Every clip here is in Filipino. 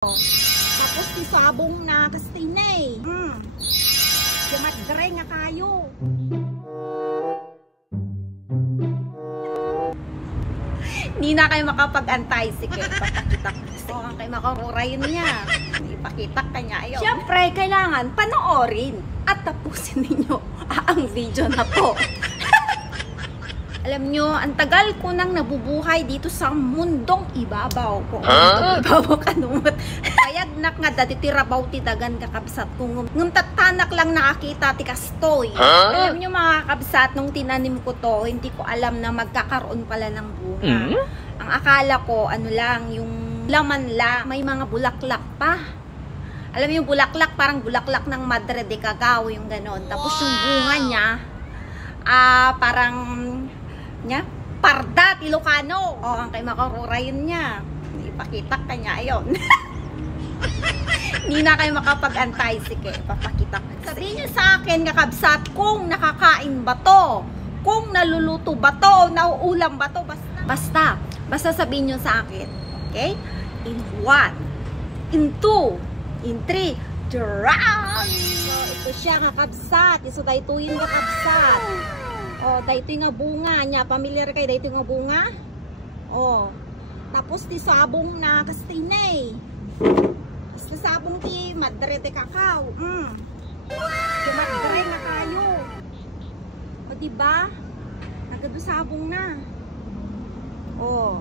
Tapos ti sabong na kastinay. Dumadre nga kayo. Hindi na kayo makapag-antay. Sige, ipapakita ko. So, ang kayo makarurayin niya. Ipakita ka niya. Ayun. Siyempre, kailangan panoorin at tapusin ninyo ang video na to. Alam nyo, ang tagal ko nang nabubuhay dito sa mundong ibabaw ko. Ibabaw kanumot. Kayag nak nga dati tirabaw ti dagan kakabsat ko. Ngum tatanak lang nakakita ti kastoy. Alam nyo mga kakabsat, nung tinanim ko to, hindi ko alam na magkakaroon pala ng bunga. Ang akala ko, ano lang, yung laman lang, may mga bulaklak pa. Alam mo yung bulaklak, parang bulaklak ng Madre de Cacao, yung ganon. Tapos yung bunga niya, parang parda, Ilocano. O, ang kay makarurayin niya. Ipakita ka niya, ayun. Hindi na kayo makapag-antay. Sige, ipapakita ko. Sabihin niyo sa akin, kakabsat, kung nakakain ba to, kung naluluto ba to, nauulam ba to, basta sabihin niyo sa akin. Okay? In 1, in 2, in 3, drum! So, ito siya kakabsat. Iso tayo tuyin kakabsat. Oh, dahito nga bunga niya. Familiar kayo dahito nga bunga? Oh. Tapos ti sabong na kastinay. Tapos sabong ti Madre de Cacao. Madre na kayo. O diba? Nagado sabong na. Oh.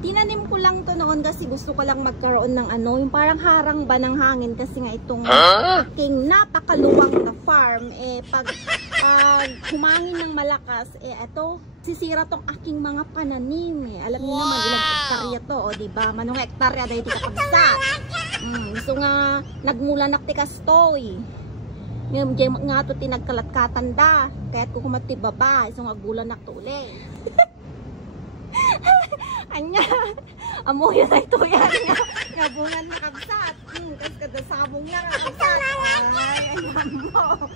Tinanim ko lang to noon kasi gusto ko lang magkaroon ng yung parang harang ba ng hangin kasi nga itong aking napakaluwang na farm pag humangin ng malakas eto sisira tong aking mga pananim alam niyo naman ilang hektarya to diba manong hektarya dahil ti kakabsat gusto nga nagmulanak ti kastoy nga to tinagkalatkatan da kaya't ko kumati baba iso nga gulanak to uli. Anya, amoy na ito yan nga bungan na kabsat. Kasi kada sabong na kabsat. Ay, ayan mo.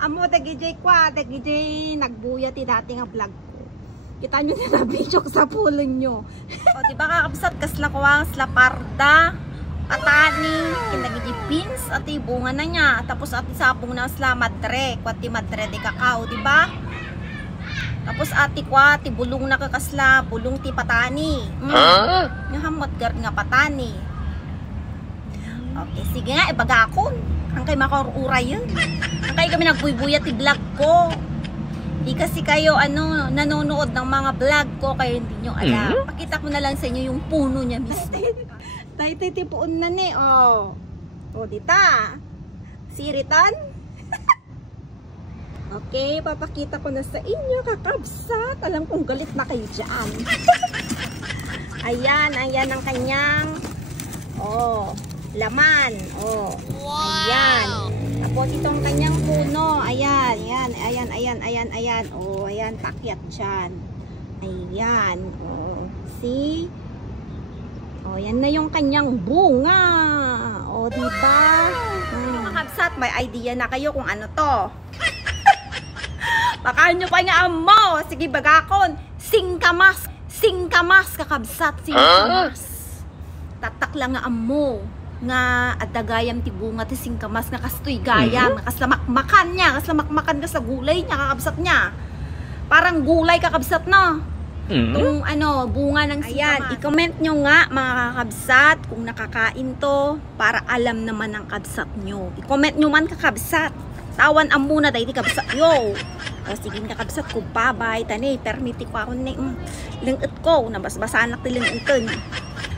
Amo, dagijay kwa, dagijay nagbuya ti dati nga vlog ko. Kita nyo nila video sa pulon nyo. O, diba kakabsat, kasla kuwang sla parda, katani, kinagijay beans, at bunga na niya. Tapos ati sabong na sla Madre, kwati Madre de Cacao, diba? Tapos ati kwa, ti bulong na kakasla, bulong ti patani. Yung hamot nga patani. Okay, sige nga, ibaga akon. Ang kay makaruray yun. Ang kay kami nagbuy-buya ti vlog ko. Di kasi kayo, nanonood ng mga vlog ko, kayo hindi nyo alam. Pakita ko na lang sa inyo yung puno niya mismo. Tayo ti puon na ni, O, dita. Siritan. Okay, papakita ko na sa inyo, kakabsat. Alam kong galit na kayo dyan. Ayan ang kanyang laman. Ayan. Tapos itong kanyang puno. Ayan. Ayan, pakyat dyan. Ayan. See? Yan na yung kanyang bunga. Diba? Kakabsat, may idea na kayo kung ano to. Baka nyo pa nga amo. Sige, bagakon. Singkamas. Singkamas, kakabsat. Singkamas. Tatak lang nga amo. Nga adagayam ti bunga ti singkamas nga kastoy gayam. Kaslamakmakan niya. Kaslamakmakan ka sa gulay niya, kakabsat niya. Parang gulay, kakabsat na. Itong bunga ng singkamas. Ayan, i-comment nyo nga mga kakabsat kung nakakain to para alam naman ang kabsat nyo. I-comment nyo man kakabsat. Tawan ang muna dahil di kabsat yo. O sige kakabsat ko babay tani permiti ko ako ni lingot ko nabasbasan ti lingoton.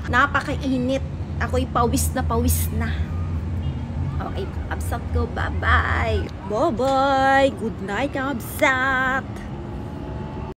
Napakainit. Ako'y pawis na. Okay, kakabsat ko bye bye. Bye bye. Good night kakabsat.